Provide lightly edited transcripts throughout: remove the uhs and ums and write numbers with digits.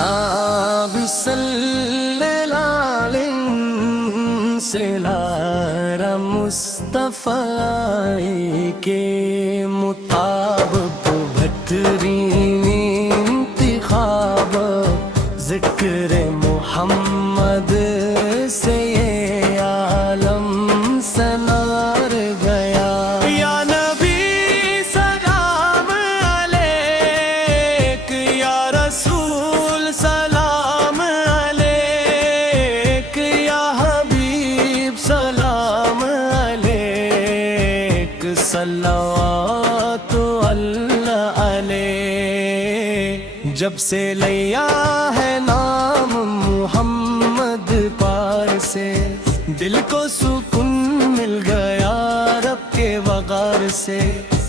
جناب صلی سلارا مصطفیٰ کے مطابق بہترین انتخاب ذکر محمد سے یہ عالم سنار گیا۔ یا نبی سلام علیک، یا رسول سلام علیک، یا حبیب سلام علیک، صلوات اللہ علیہ۔ جب سے لیا ہے نام محمد پار سے، دل کو سکون مل گیا رب کے وقار سے۔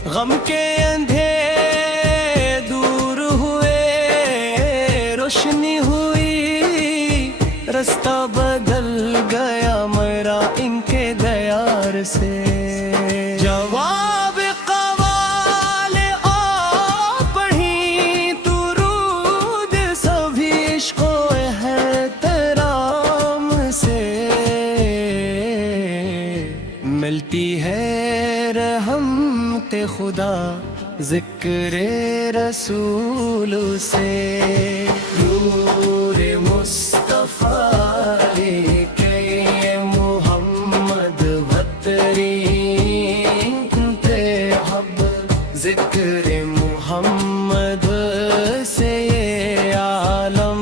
غم کے اندھیرے دور ہوئے، روشنی ہوئی، رستہ بدل گیا میرا ان کے دیار سے۔ جواب قوال پڑھی درود سبھی عشق و احترام سے، ملتی ہے رحمت خدا ذکر رسول سے۔ نور مصطفیٰ کے محمد بہترین انتخاب ذکر محمد سے یہ عالم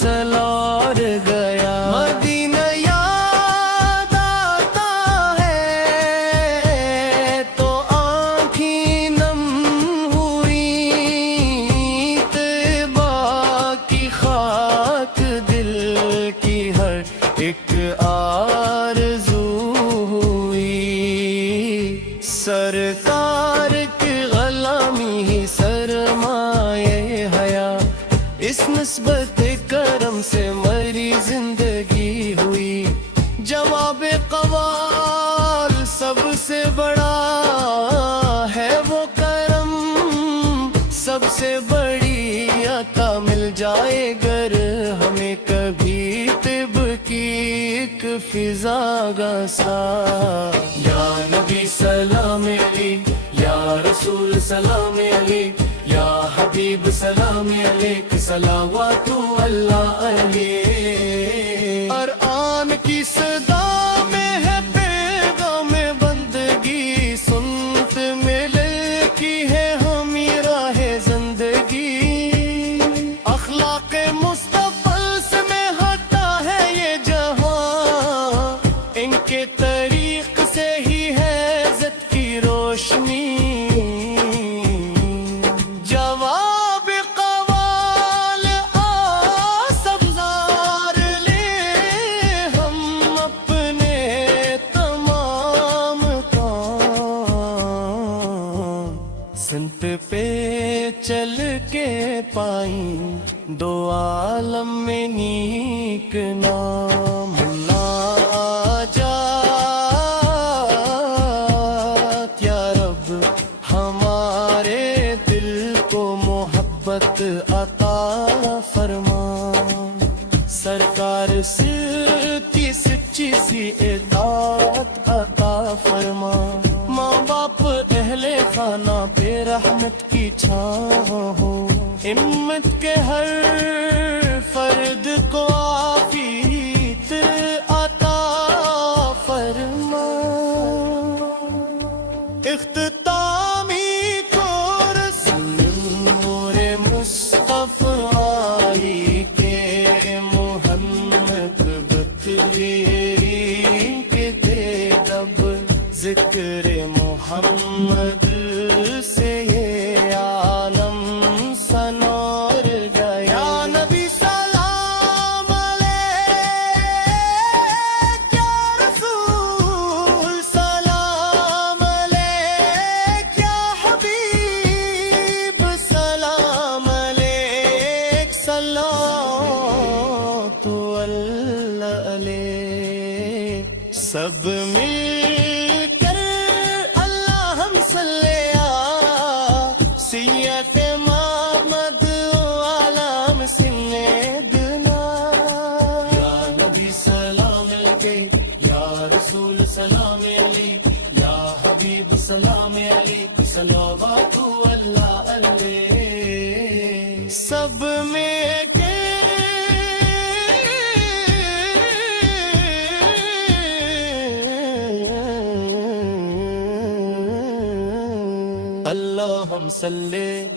سلار گیا۔ مدینہ یاد آتا ہے تو آنکھیں نم ہوئی، طیبہ کی خاک دل کی ہر ایک آرزو ہوئی۔ سرکار کی غلامی ہی سرمایہ حیا، اس نسبت کرم سے میری زندگی ہوئی۔ جواب قوال سب سے بڑا ہے وہ کرم، سب سے بڑی عطا مل جائے گر ہمیں کبھی طب کی ایک فضا کا ساتھ۔ یا نبی سلام علیک، یا رسول سلام علیک، یا حبیب سلام علیک، صلوات اللہ علیہ۔ قرآن کی صدا میں ہے پیغام بندگی، سنت ملے کی ہے ہمیں راہ زندگی۔ اخلاق مصطفیٰ سے میں ہٹا ہے یہ جہاں، ان کے طریق سے ہی ہے عزت کی روشنی۔ جواب قوال سبزار لے ہم اپنے تمام کام، سنت پہ چل کے پائیں دو عالم میں نیک نام۔ مناجات یا رب ہمارے دل کو محبت عطا فرما، سرکار سے کی سچی سی اطاعت عطا فرما۔ ماں باپ اہل خانہ پہ رحمت کی چھاؤں ہو، ہمت کے ہر فرد کو عافیت عطا فرما۔ اختتامی کورس نور مصطفیٰ کے محمد بہترین کے تب ذکر محمد سے یہ عالم سنار گیا۔ یا نبی سلام علیک، یا رسول سلام علیک، یا حبیب سلام علیک، صلوات اللہ علیہ۔ سب مل کر اللہم صلی سید محمد عالم سن تو اللہ اللہ سب میں کے اللہم صلی